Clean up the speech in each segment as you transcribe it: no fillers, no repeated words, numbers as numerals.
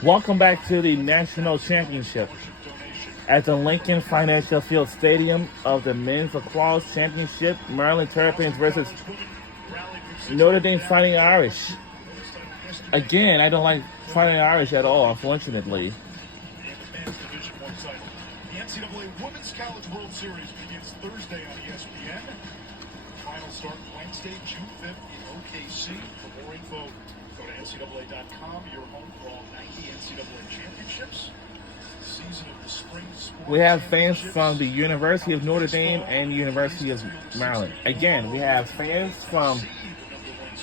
Welcome back to the National Championship at the Lincoln Financial Field Stadium of the Men's Lacrosse Championship. Maryland Terrapins versus Notre Dame Fighting Irish. Again, I don't like Fighting Irish at all, unfortunately. The NCAA Women's College World Series begins Thursday on ESPN. Final start Wednesday, June 5th in OKC. For more info, go to NCAA.com, your home for all 90 NCAA championships. Season of the spring sports. We have fans from the University of Notre Dame and University of Maryland. Again, we have fans from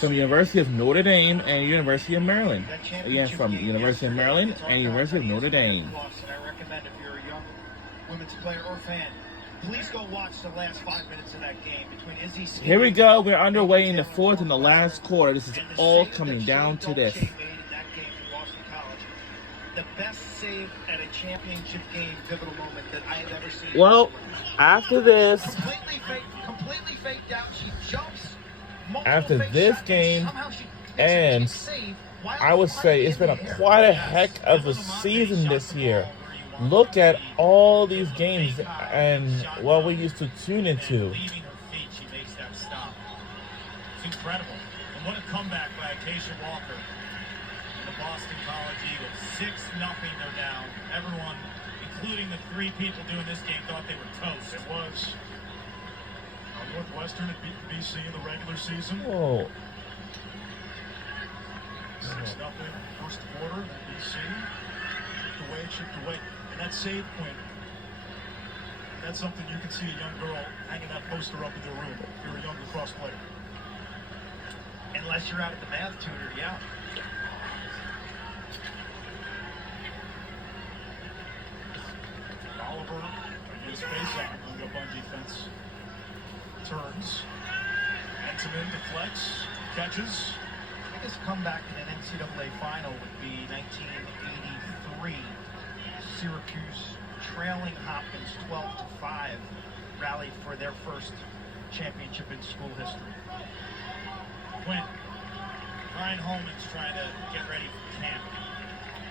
the University of Notre Dame and University of Maryland. Again, from University of Maryland and University of Notre Dame. I recommend if you're a young women's player or fan, please go watch the last 5 minutes of that game between Izzy Skeeter. Here we go. We're underway in the fourth and the last quarter. This is all coming down to this. The best save at a championship game, pivotal moment that I have ever seen. Well, after this, completely faked out. She jumps. After this game ends, I would say it's been quite a heck of a season this year. Look at all these games and what we used to tune into. Leaving her feet, she makes that stop. It's incredible. And what a comeback by Acacia Walker. The Boston College Eagles. 6-0 they're down. Everyone, including the three people doing this game, thought they were toast. It was. Northwestern had beat BC in the regular season. Oh. 6-0 first quarter. BC chipped away. And that save point, that's something you can see a young girl hanging that poster up in their room if you're a young lacrosse player. Unless you're out at the math tutor, yeah. Oliver against face-off, going up on defense. Turns. Entenmann deflects. Catches. Biggest comeback in an NCAA final would be 1983. Syracuse trailing Hopkins 12-5 rallied for their first championship in school history. Quinn, Ryan Holman's trying to get ready for camp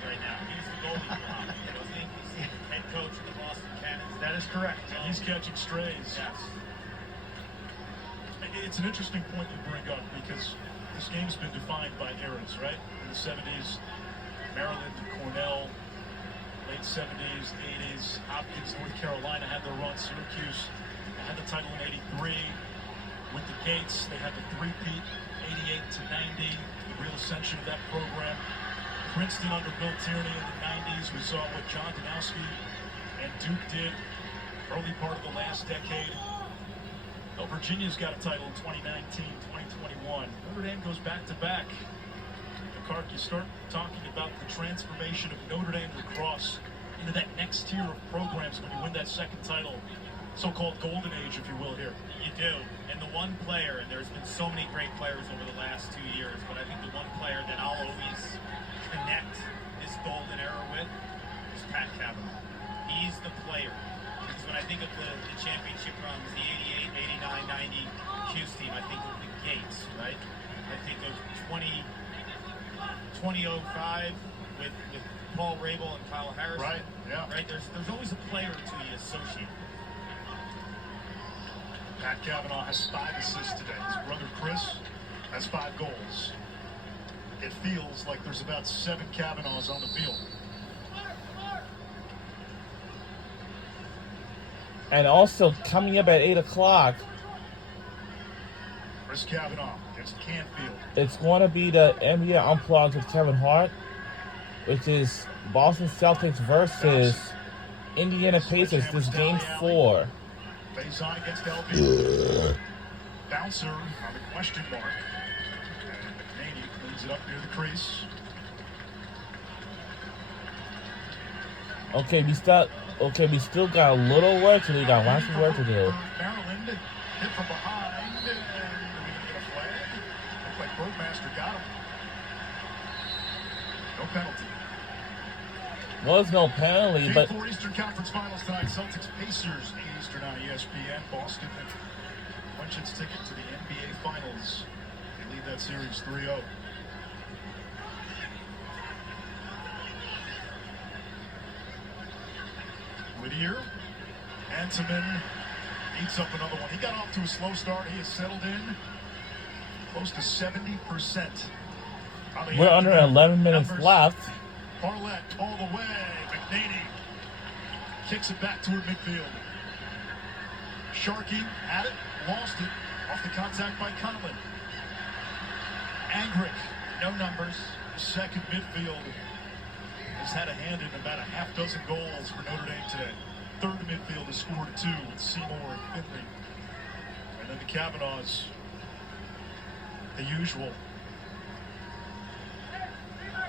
right now. He's the goalie for Hopkins, wasn't he? He's the head coach of the Boston Cannons. That is correct. And he's catching strays. Yes. It's an interesting point you bring up because this game's been defined by eras, right? In the 70s, Maryland, Cornell, late 70s, 80s, Hopkins, North Carolina had their run. Syracuse had the title in 83. With the Gates, they had the three-peat, 88 to 90, the real ascension of that program. Princeton under Bill Tierney in the 90s. We saw what John Danowski and Duke did early part of the last decade. Well, Virginia's got a title in 2019, 2021. Notre Dame goes back-to-back. McCark, you start talking about the transformation of Notre Dame lacrosse into that next tier of programs when you win that second title. So-called golden age, if you will, here. You do. And the one player, and there's been so many great players over the last 2 years, but I think the one player that I'll always connect this golden era with is Pat Cavanaugh. He's the player. Because when I think of the championship runs, the 88, 89, 90 Q's team, I think of the Gates, right? I think of 2005 with Paul Rabel and Kyle Harrison. Right, yeah. Right? There's always a player or two you associate. Pat Cavanaugh has 5 assists today. His brother Chris has 5 goals. It feels like there's about 7 Cavanaughs on the field. And also coming up at 8 o'clock, Chris Cavanaugh against Canfield. it's going to be the NBA Unplugged with Kevin Hart, which is Boston Celtics versus Indiana Pacers. This is game 4. Faison against LB. Bouncer on the question mark. And McNaney cleans it up near the crease. Okay, we still got a little work to do. We got lots of work to do. Maryland hit from behind, and we're going to get a flag. Looks like Bergmaster got him. No penalty. Was no penalty, but Game 4 Eastern Conference Finals tonight. Celtics Pacers Eastern on ESPN. Boston punch its ticket to the NBA Finals. They lead that series 3-0. Whittier. Antiman eats up another one. He got off to a slow start. He has settled in close to 70%. We're under 11 minutes left. Parlett all the way. McNaney kicks it back toward midfield. Sharkey had it, lost it, off the contact by Conlon. Angrick, no numbers. Second midfield has had a hand in about a half dozen goals for Notre Dame today. Third midfield has scored 2 with Seymour and Finley. And then the Kavanaughs, the usual.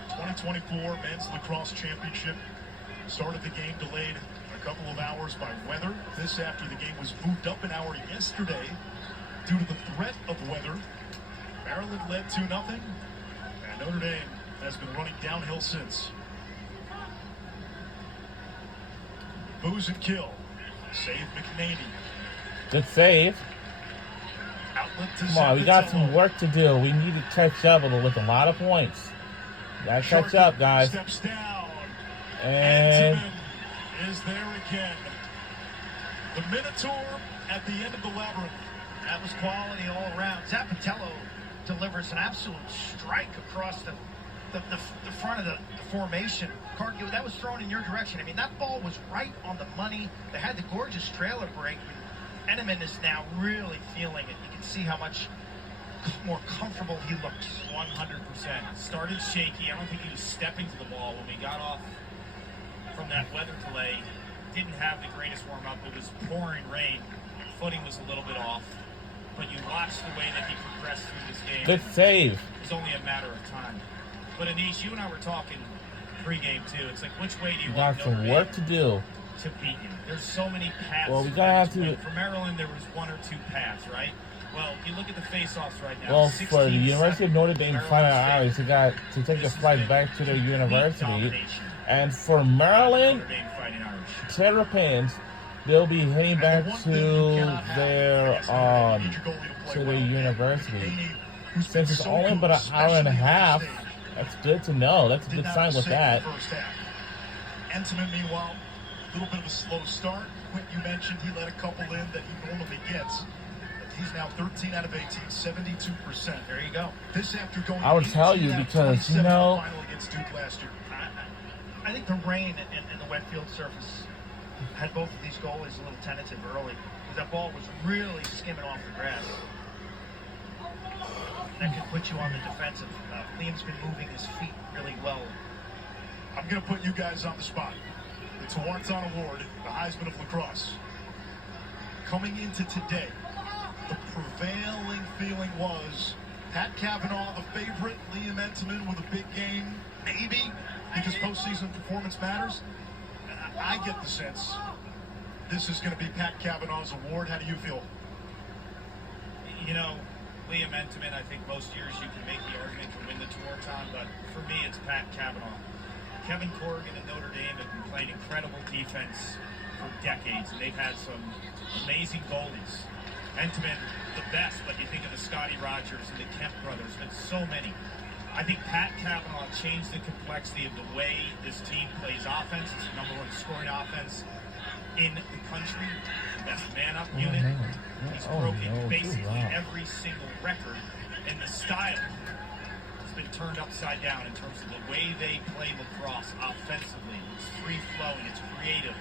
2024 Men's Lacrosse Championship. Started the game delayed a couple of hours by weather. This after the game was moved up an hour yesterday due to the threat of weather. Maryland led 2-0, and Notre Dame has been running downhill since. Booze and kill. Save McNaney. Good save. Outlet to Come on, we got some work to do. We need to catch up with a lot of points. Gotta catch up, guys. Steps down. And Antiman is there again. The Minotaur at the end of the labyrinth. That was quality all around. Zapatello delivers an absolute strike across the front of the formation. Cargill, that was thrown in your direction. I mean, that ball was right on the money. They had the gorgeous trailer break. Enneman is now really feeling it. You can see how much more comfortable he looks. 100%. Started shaky. I don't think he was stepping to the ball when we got off from that weather delay. Didn't have the greatest warm-up. It was pouring rain. Footing was a little bit off. But you watch the way that he progressed through this game. good save. It was only a matter of time. But Anish, you and I were talking pre-game too. It's like, which way do you We want got Notre some Dame work to do. to beat you? There's so many paths. Well, we for gotta them have to to- win. For Maryland, there was 1 or 2 paths, right? Well, you look at the face-offs right now. Well, for the 16-7, University of Notre Dame Maryland's Final favored. Hours, they got to take a This has flight been back to their complete university. domination And for of Maryland Notre Dame Fighting Irish. Terrapins, they'll be heading back And the one thing you to cannot have their against Notre Dame, you need your goalie play to their well. university. McNaney, who's Since been it's so only good, about an hour and a especially in half, this stage, that's good to know. That's a did good not sign with save in that. the first half. Entenmann, meanwhile, a little bit of a slow start. Quint, you mentioned he let a couple in that he normally gets. But he's now 13 out of 18, 72%. There you go. This after going I would tell you 18 out of because, 27 you know- final against Duke last year. I think the rain and the wet field surface had both of these goalies a little tentative early. Because that ball was really skimming off the grass. That could put you on the defensive. Liam's been moving his feet really well. I'm going to put you guys on the spot. The Tewaaraton Award, the Heisman of Lacrosse. Coming into today, the prevailing feeling was Pat Cavanaugh, the favorite, Liam Entenmann with a big game, maybe, because postseason performance matters. I get the sense this is going to be Pat Cavanaugh's award. How do you feel? You know, Liam Entenmann, I think most years you can make the argument to win the Tewaaraton, but for me it's Pat Cavanaugh. Kevin Corrigan and Notre Dame have been playing incredible defense for decades, and they've had some amazing goalies. Entenmann, the best, but you think of the Scotty Rogers and the Kemp brothers, but so many. I think Pat Cavanaugh changed the complexity of the way this team plays offense. It's the #1 scoring offense in the country. Best man-up unit. He's broken basically every single record, and the style has been turned upside down in terms of the way they play lacrosse offensively. It's free-flowing, it's creative,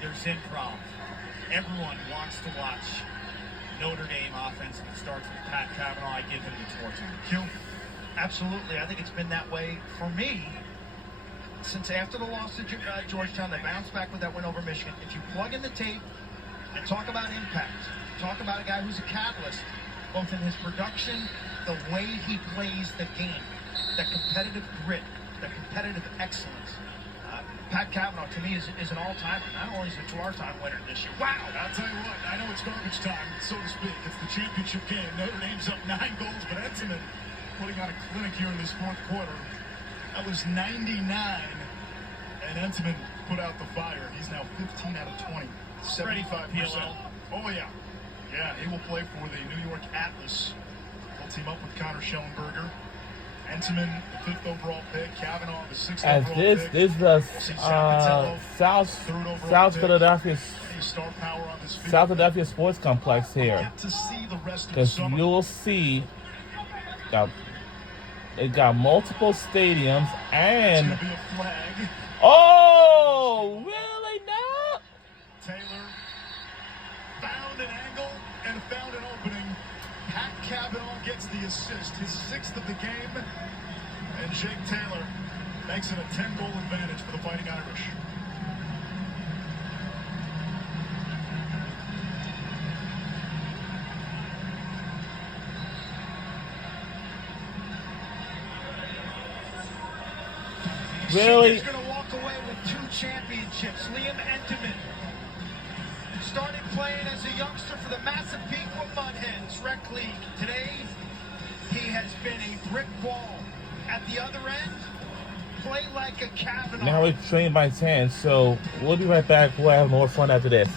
there's improv. Everyone wants to watch Notre Dame offense, and it starts with Pat Cavanaugh. I give him the Tewaaraton. Q. Absolutely. I think it's been that way for me since after the loss to Georgetown. They bounced back with that win over Michigan. If you plug in the tape and talk about impact, talk about a guy who's a catalyst, both in his production, the way he plays the game, that competitive grit, the competitive excellence. Pat Cavanaugh, to me, is an all-timer. Not only is he a Tewaaraton winner this year. Wow! I'll tell you what, I know it's garbage time, so to speak. It's the championship game. Notre Dame's up 9 goals, but Entenmann putting on a clinic here in this fourth quarter. That was 99, and Entenmann put out the fire. He's now 15 out of 20, 75%. Oh, yeah. Yeah, he will play for the New York Atlas. He'll team up with Connor Schellenberger. Entenmann, the 5th overall pick. Kavanaugh, the 6th As overall this pick. is the South Philadelphia Star power on this field. South Philadelphia Sports Complex here. Get to see the rest of the Because summer. you'll see it got multiple stadiums It's and going to be a flag. oh, really now? Taylor found an angle and found an opening. Pat Kavanaugh gets the assist, his 6th of the game. And Jake Taylor makes it a 10-goal advantage for the Fighting Irish. Really? He's going to walk away with 2 championships. Liam Entenmann started playing as a youngster for the Massapequa Mudhens Rec League. Today, he has been a brick wall. At the other end, play like a Kavanaugh. Now we're trained by 10, so we'll be right back. We'll have more fun after this.